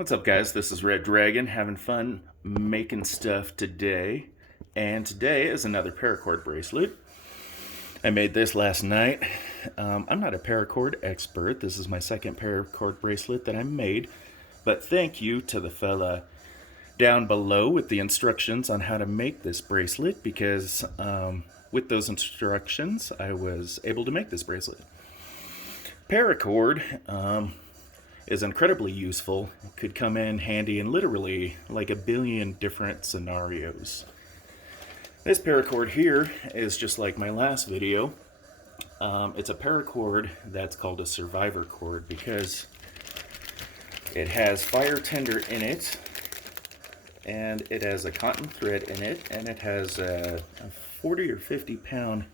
What's up, guys? This is Red Dragon, having fun making stuff today. And today is another paracord bracelet. I made this last night. I'm not a paracord expert. This is my second paracord bracelet that I made. But thank you to the fella down below with the instructions on how to make this bracelet, because with those instructions, I was able to make this bracelet. Paracord is incredibly useful. It could come in handy in literally like a billion different scenarios. This paracord here is just like my last video. It's a paracord that's called a survivor cord because it has fire tinder in it, and it has a cotton thread in it, and it has a 40 or 50 pound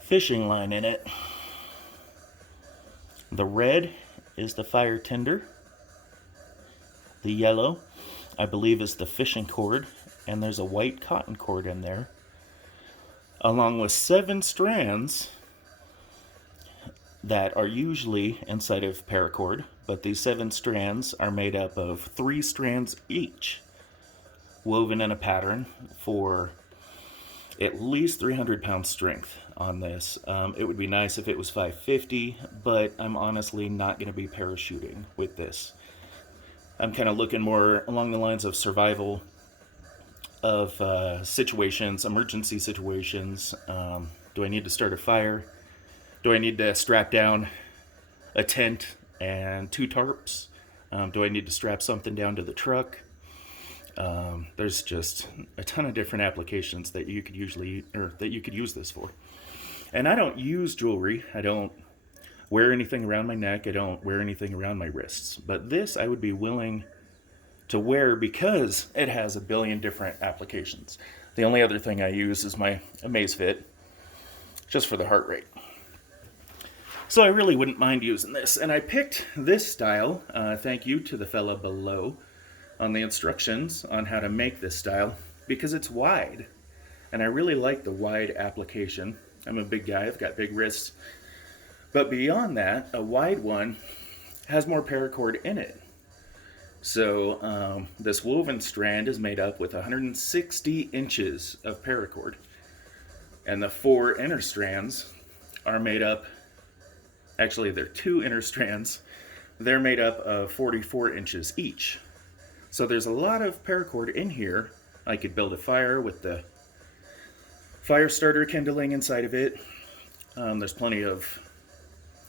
fishing line in it. The red is the fire tinder. The yellow, I believe, is the fishing cord, and there's a white cotton cord in there, along with 7 strands that are usually inside of paracord, but these 7 strands are made up of 3 strands each, woven in a pattern for at least 300 pound strength on this. It would be nice if it was 550, but I'm honestly not going to be parachuting with this. I'm kind of looking more along the lines of survival of situations, emergency situations. Do I need to start a fire? Do I need to strap down a tent and 2 tarps? Do I need to strap something down to the truck? There's just a ton of different applications that you could use this for. And I don't use jewelry. I don't wear anything around my neck. I don't wear anything around my wrists. But this I would be willing to wear because it has a billion different applications. The only other thing I use is my Amazfit, just for the heart rate. So I really wouldn't mind using this. And I picked this style, thank you to the fella below on the instructions on how to make this style, because it's wide. And I really like the wide application. I'm a big guy, I've got big wrists. But beyond that, a wide one has more paracord in it. So this woven strand is made up with 160 inches of paracord. And the 4 inner strands are made up, actually they're 2 inner strands, they're made up of 44 inches each. So there's a lot of paracord in here. I could build a fire with the fire starter kindling inside of it. There's plenty of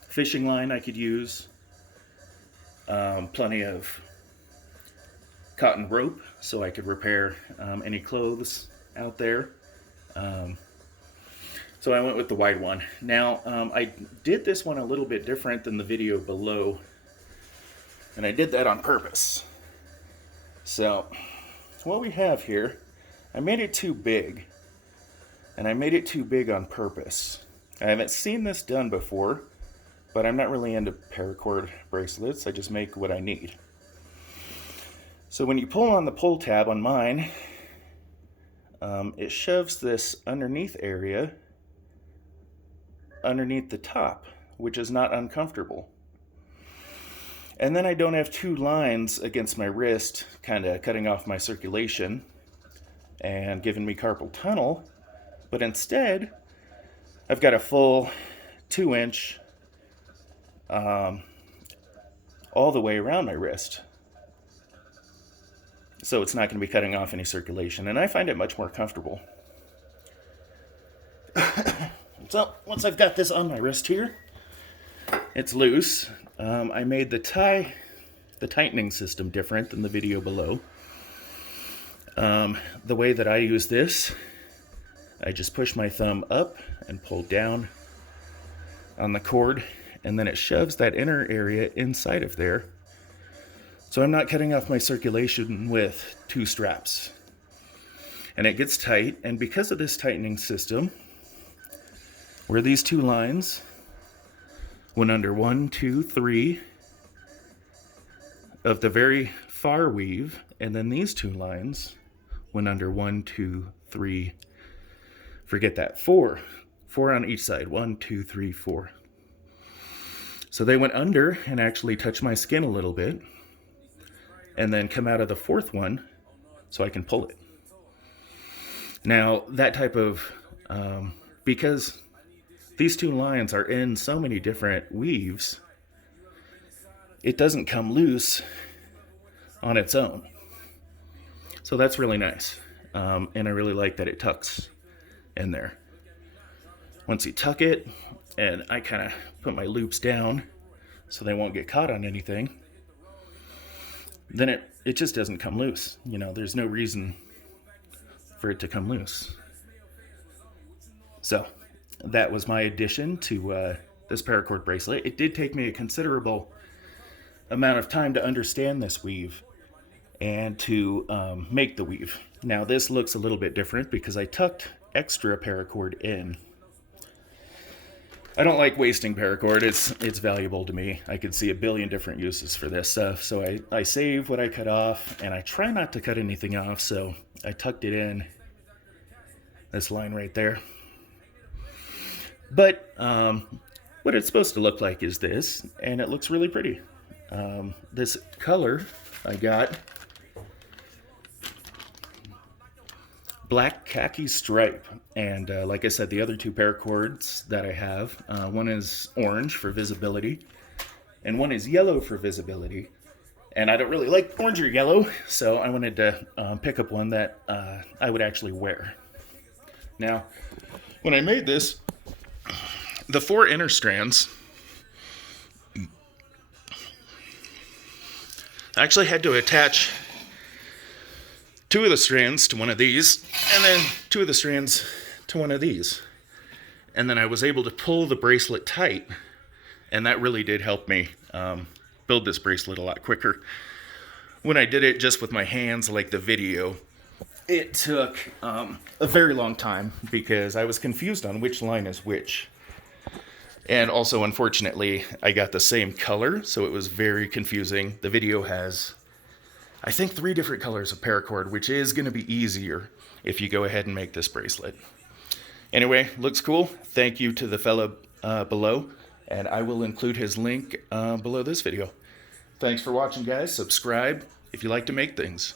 fishing line I could use. Plenty of cotton rope so I could repair any clothes out there. So I went with the wide one. Now, I did this one a little bit different than the video below, and I did that on purpose. So, what we have here, I made it too big, and I made it too big on purpose. I haven't seen this done before, but I'm not really into paracord bracelets. I just make what I need. So when you pull on the pull tab on mine, it shoves this underneath area underneath the top, which is not uncomfortable. And then I don't have 2 lines against my wrist, kind of cutting off my circulation and giving me carpal tunnel, but instead I've got a full 2-inch all the way around my wrist. So it's not going to be cutting off any circulation, and I find it much more comfortable. So once I've got this on my wrist here, it's loose. I made the tightening system different than the video below. The way that I use this, I just push my thumb up and pull down on the cord, and then it shoves that inner area inside of there. So I'm not cutting off my circulation with 2 straps. And it gets tight, and because of this tightening system, where these 2 lines went under 1, 2, 3 of the very far weave, and then these 2 lines went under 1, 2, 3, forget that, 4 on each side, 1, 2, 3, 4. So they went under and actually touched my skin a little bit. and then come out of the fourth one so I can pull it. Now, that type of, because these two lines are in so many different weaves, it doesn't come loose on its own. So that's really nice. And I really like that it tucks in there. Once you tuck it, and I kind of put my loops down so they won't get caught on anything, then it just doesn't come loose. You know, there's no reason for it to come loose. So that was my addition to this paracord bracelet. It did take me a considerable amount of time to understand this weave and to make the weave. Now this looks a little bit different because I tucked extra paracord in. I don't like wasting paracord. It's valuable to me. I could see a billion different uses for this stuff. So I save what I cut off, and I try not to cut anything off, so I tucked it in this line right there. But what it's supposed to look like is this, and it looks really pretty. This color I got black khaki stripe, and like I said, the other two paracords that I have, one is orange for visibility and one is yellow for visibility, and I don't really like orange or yellow, so I wanted to pick up one that I would actually wear. Now when I made this, the 4 inner strands, I actually had to attach 2 of the strands to one of these, and then 2 of the strands to one of these. And then I was able to pull the bracelet tight, and that really did help me build this bracelet a lot quicker. When I did it just with my hands, like the video, it took a very long time because I was confused on which line is which. And also, unfortunately, I got the same color, so it was very confusing. The video has, I think, 3 different colors of paracord, which is going to be easier if you go ahead and make this bracelet. Anyway, looks cool. Thank you to the fellow below, and I will include his link below this video. Thanks for watching, guys. Subscribe if you like to make things.